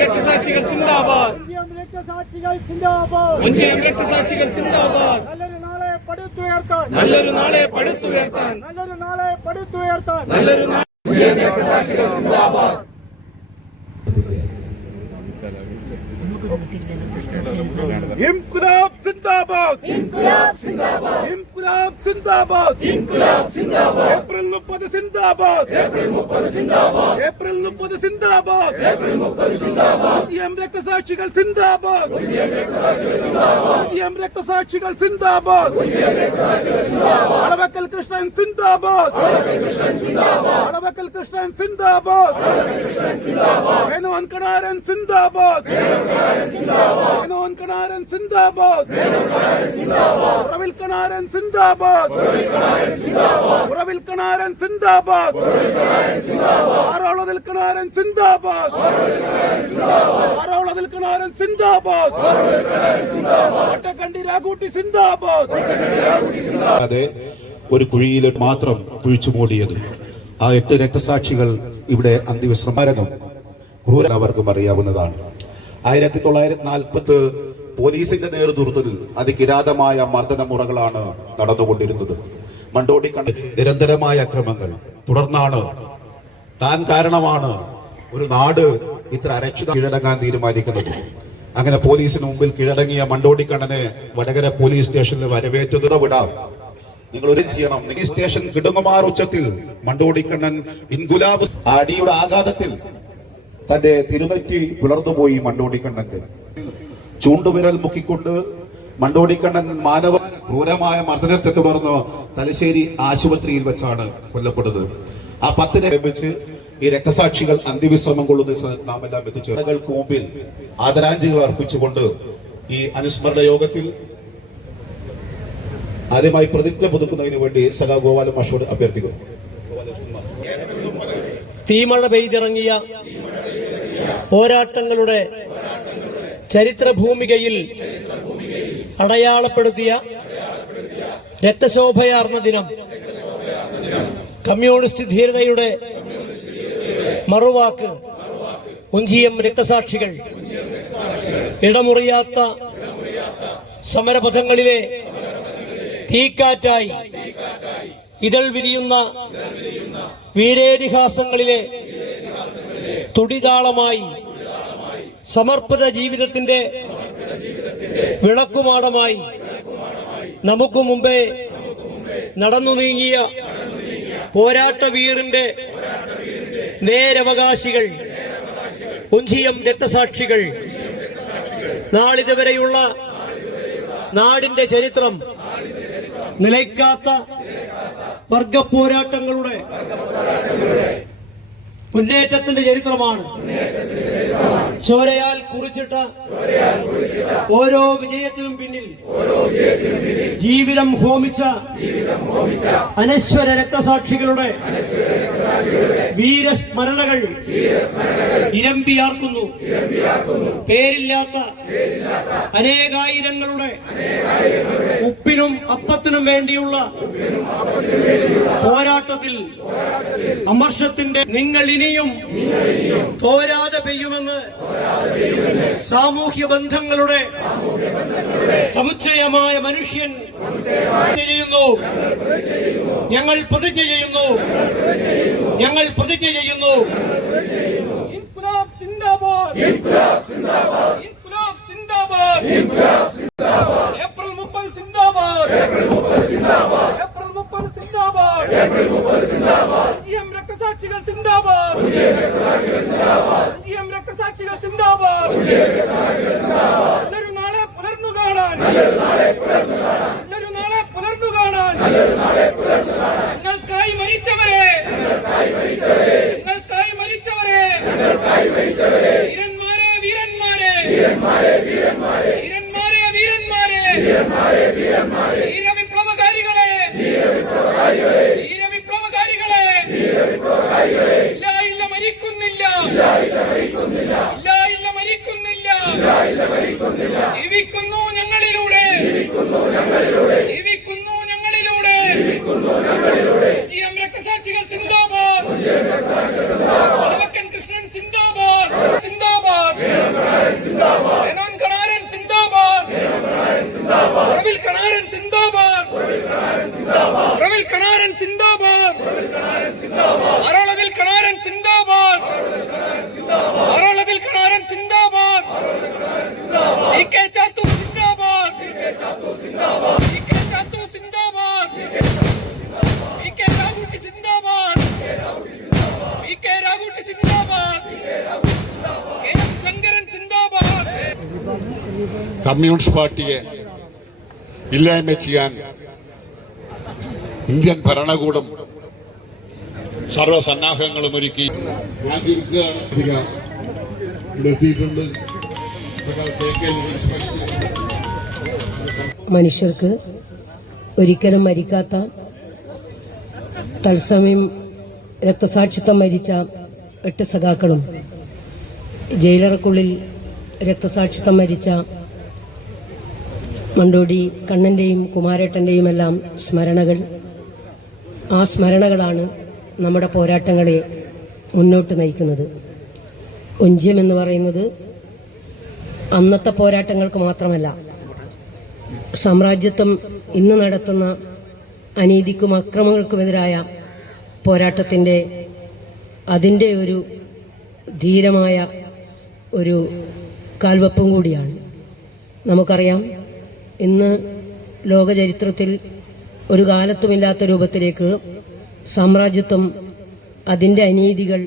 രക്തസാക്ഷികൾ സിന്ദാബാദ്. രക്തസാക്ഷികൾ സിന്ദാബാദ്. നല്ലൊരു നാളെ പടുത്തുയർത്താൻ. നല്ലൊരു നാളെ പടുത്തുയർത്താൻ. നല്ലൊരു നാളെ പടുത്തുയർത്താൻ. നല്ലൊരു രക്തസാക്ഷികൾ സിന്ദാബാദ്. ഇൻക്ലാബ് സിന്ദാബാദ്. ഇൻക്ലാബ് സിന്ദാബാദ്. ഇൻക്ലാബ് സിന്ദാബാദ്. ഇൻക്ലാബ് സിന്ദാബാദ്. ഏപ്രിൽ 30 സിന്ദാബാദ്. ഏപ്രിൽ 30 സിന്ദാബാദ്. ഏപ്രിൽ 30 സിന്ദാബാദ്. ഏപ്രിൽ 30 സിന്ദാബാദ്. രക്തസാക്ഷികൾ സിന്ദാബാദ്. രക്തസാക്ഷികൾ സിന്ദാബാദ്. രക്തസാക്ഷികൾ സിന്ദാബാദ്. രക്തസാക്ഷികൾ സിന്ദാബാദ്. അളവക്കൽ കൃഷ്ണൻ സിന്ദാബാദ്. അളവക്കൽ കൃഷ്ണൻ സിന്ദാബാദ്. അളവക്കൽ കൃഷ്ണൻ സിന്ദാബാദ്. അളവക്കൽ കൃഷ്ണൻ സിന്ദാബാദ്. മേനോൻ കണാരൻ സിന്ദാബാദ്. സിന്ദാബാദ്. മേനോൻ കണാരൻ സിന്ദാബാദ്. സിന്ദാബാദ്. ഉറവിൽ കണാരൻ സിന്ദാബാദ്. സിന്ദാബാദ്. ഉറവിൽ കണാരൻ സിന്ദാബാദ്. സിന്ദാബാദ്. ആറോളതിൽ കണാരൻ സിന്ദാബാദ്. ആറോളതിൽ കണാരൻ സിന്ദാബാദ്. ഒറ്റക്കണ്ടി രാഘൂട്ടി സിന്ദാബാദ്. അതെ, ഒരു കുഴിയിൽ മാത്രം കുഴിച്ചു മൂടിയത്. ആ 8 രക്തസാക്ഷികൾ ഇവിടെ അന്ത്യവിശ്രമം ക്രൂരൻ അവർക്കും അറിയാവുന്നതാണ്. 1940 പോലീസിന്റെ നേതൃത്വത്തിൽ അതികിരാതമായ മർദ്ദനമുറകളാണ് നടന്നുകൊണ്ടിരുന്നത്. മണ്ടോടിക്കണ്ട് നിരന്തരമായ അക്രമങ്ങൾ തുടർന്നാണ് താൻ കാരണമാണ് ഒരു നാട് ഇത്ര അരക്ഷിത കീഴടങ്ങാൻ തീരുമാനിക്കുന്നത്. അങ്ങനെ പോലീസിന് മുമ്പിൽ കീഴടങ്ങിയ മണ്ടോടിക്കണ്ണനെ വടകര പോലീസ് സ്റ്റേഷനിൽ വരവേറ്റത് വിടാം, നിങ്ങൾ ഒരു ചെയ്യണം. ഈ സ്റ്റേഷൻ കിടുങ്ങുമാർ ഉച്ചത്തിൽ മണ്ടോടിക്കണ്ണൻ ഇൻഗുലാബ് അടിയുടെ ആഘാതത്തിൽ തന്റെ തിരുനെറ്റി പിളർന്നുപോയി. മണ്ടോടിക്കണ്ണന്റെ ചൂണ്ടുവിരൽ മുക്കിക്കൊണ്ട് മണ്ടോടിക്കണ്ണൻ ക്രൂരമായ മർദ്ദനത്തെ തുടർന്ന് തലശ്ശേരി ആശുപത്രിയിൽ വെച്ചാണ് കൊല്ലപ്പെടുന്നത്. ആ 10 വെച്ച് ഈ രക്തസാക്ഷികൾ അന്ത്യവിശ്രമം കൊള്ളുന്ന നാം എല്ലാം എത്തിച്ചേർന്നകൾക്ക് മുമ്പിൽ ആദരാഞ്ജലികൾ അർപ്പിച്ചുകൊണ്ട് ഈ അനുസ്മരണ യോഗത്തിൽ ആദ്യമായി പ്രതിജ്ഞ പുതുക്കുന്നതിന് വേണ്ടി സഖാ ഗോപാല മാഷോട് അഭ്യർത്ഥിക്കുന്നു. തീമഴ പെയ്തിറങ്ങിയ പോരാട്ടങ്ങളുടെ ചരിത്രഭൂമികയിൽ അടയാളപ്പെടുത്തിയ രക്തശോഭയാർന്ന ദിനം, കമ്മ്യൂണിസ്റ്റ് ധീരതയുടെ മറുവാക്ക് ഒഞ്ചിയം രക്തസാക്ഷികൾ ഇടമുറിയാത്ത സമരപഥങ്ങളിലെ തീക്കാറ്റായി ഇതൾ വിരിയുന്ന വീരേതിഹാസങ്ങളിലെ തുടിതാളമായി സമർപ്പിത ജീവിതത്തിന്റെ വിളക്കുമാടമായി നമുക്ക് മുമ്പേ നടന്നു നീങ്ങിയ പോരാട്ട വീറിന്റെ നേരവകാശികൾ ഒഞ്ചിയം രക്തസാക്ഷികൾ നാളിതുവരെയുള്ള നാടിന്റെ ചരിത്രം നിലയ്ക്കാത്ത വർഗപ്പോരാട്ടങ്ങളുടെ മുന്നേറ്റത്തിന്റെ ചരിത്രമാണ്. ചോരയാൽ കുറിച്ചിട്ട ഓരോ വിജയത്തിനും പിന്നിൽ ജീവിതം ഹോമിച്ച അനശ്വര രക്തസാക്ഷികളുടെ വീരസ്മരണകൾ ഇരമ്പിയാർക്കുന്നു. പേരില്ലാത്ത അനേകായിരങ്ങളുടെ ഉപ്പിനും അപ്പത്തിനും വേണ്ടിയുള്ള പോരാട്ടത്തിൽ അമർഷത്തിന്റെ നിങ്ങൾ ഇനിയും തോരാതെ പെയ്യുമെന്ന് സാമൂഹ്യ ബന്ധങ്ങളുടെ സമുച്ചയമായ മനുഷ്യൻ ചെയ്യുന്നു. ഞങ്ങൾ പ്രതിജ്ഞ ചെയ്യുന്നു. ഞങ്ങൾ പ്രതിജ്ഞ ചെയ്യുന്നു. ഇൻക്ലാബ് സിന്ദാബാദ്. ഇൻക്ലാബ് സിന്ദാബാദ്. ഇൻക്ലാബ് സിന്ദാബാദ്. ഇൻക്ലാബ് സിന്ദാബാദ്. ഏപ്രിൽ 30 സിന്ദാബാദ്. ഏപ്രിൽ 30 സിന്ദാബാദ്. ഏപ്രിൽ 30 സിന്ദാബാദ്. ഏപ്രിൽ 30 സിന്ദാബാദ്. ഒഞ്ചിയം രക്തസാക്ഷികൾ സിന്ദാബാദ്. രക്തസാക്ഷികൾ സിന്ദാബാദ്. ഒഞ്ചിയം രക്തസാക്ഷികൾ സിന്ദാബാദ്. രക്തസാക്ഷികൾ സിന്ദാബാദ്. നല്ലൊരു നാളെ പുലർന്നു കാണാൻ. നല്ലൊരു നാളെ പുലർന്നു കാണാൻ. നല്ലൊരു നാളെ പുലർന്നു കാണാൻ. നല്ലൊരു നാളെ പുലർന്നു കാണാൻ. ഞങ്ങൾക്കായി മരിച്ചവരെ. ഞങ്ങൾക്കായി മരിച്ചവരെ. ഞങ്ങൾക്കായി മരിച്ചവരെ. ഞങ്ങൾക്കായി മരിച്ചവരെ. വീരന്മാരെ വീരന്മാരെ. വീരന്മാരെ വീരന്മാരെ. വീരന്മാരെ വീരന്മാരെ. വീരന്മാരെ വീരന്മാരെ. വീരവിപ്ലവകാരികളെ. വീരവിപ്ലവകാരികളെ. വീരവിപ്ലവകാരികളെ. വീരവിപ്ലവകാരികളെ. ഇല്ല ഇല്ല മരിക്കുന്നില്ല. ഇല്ല ഇല്ല മരിക്കുന്നില്ല. ഇല്ല ഇല്ല മരിക്കുന്നില്ല. ഇല്ല ഇല്ല മരിക്കുന്നില്ല. ജീവിക്കുന്നു ഞങ്ങളിലൂടെ. ജീവിക്കുന്നു ഞങ്ങളിലൂടെ. ജീവിക്കുന്നു ഞങ്ങളിലൂടെ. ജീവിക്കുന്നു ഞങ്ങളിലൂടെ. ഒഞ്ചിയം രക്തസാക്ഷികൾ സിന്ദാബാദ്. രക്തസാക്ഷികൾ സിന്ദാബാദ്. അളവക്കൻ കൃഷ്ണൻ സിന്ദാബാദ്. സിന്ദാബാദ്. കണാരൻ സിന്ദാബാദ് അറളതിൽ കണാരൻ സിന്ദാബാദ് അറളതിൽ കണാരൻ സിന്ദാബാദ് സി കെ ചാത്തു സിന്ദാബാദ് സി കെ ചാത്തു സിന്ദാബാദ് പി കെ രാഘുട്ടി സിന്ദാബാദ് പി കെ രാഘുട്ടി സിന്ദാബാദ് കെ എം ശങ്കരൻ സിന്ദാബാദ്. കമ്മ്യൂണിസ്റ്റ് പാർട്ടിയെ ഇല്ലായ്മ ചെയ്യാൻ ഇന്ത്യൻ ഭരണകൂടം സർവ്വസന്നാഹങ്ങളും ഒരുക്കി എത്തിയിട്ടുണ്ട്. മനുഷ്യർക്ക് ഒരിക്കലും മരിക്കാത്ത, തത്സമയം രക്തസാക്ഷിത്വം മരിച്ച 8 സഖാക്കളും ജയിലറക്കുള്ളിൽ രക്തസാക്ഷിത്വം മരിച്ച മണ്ടോടി കണ്ണന്റെയും കുമാരേട്ടന്റെയും എല്ലാം സ്മരണകൾ. ആ സ്മരണകളാണ് നമ്മുടെ പോരാട്ടങ്ങളെ മുന്നോട്ട് നയിക്കുന്നത്. ഒഞ്ചിയം എന്ന് പറയുന്നത് അന്നത്തെ പോരാട്ടങ്ങൾക്ക് മാത്രമല്ല, സാമ്രാജ്യത്വം ഇന്ന് നടത്തുന്ന അനീതിക്കും അക്രമങ്ങൾക്കുമെതിരായ പോരാട്ടത്തിൻ്റെ അതിൻ്റെ ഒരു ധീരമായ ഒരു കാൽവെപ്പും കൂടിയാണ്. നമുക്കറിയാം, ഇന്ന് ലോകചരിത്രത്തിൽ ഒരു കാലത്തുമില്ലാത്ത രൂപത്തിലേക്ക് സാമ്രാജ്യത്വം അതിൻ്റെ അനീതികൾ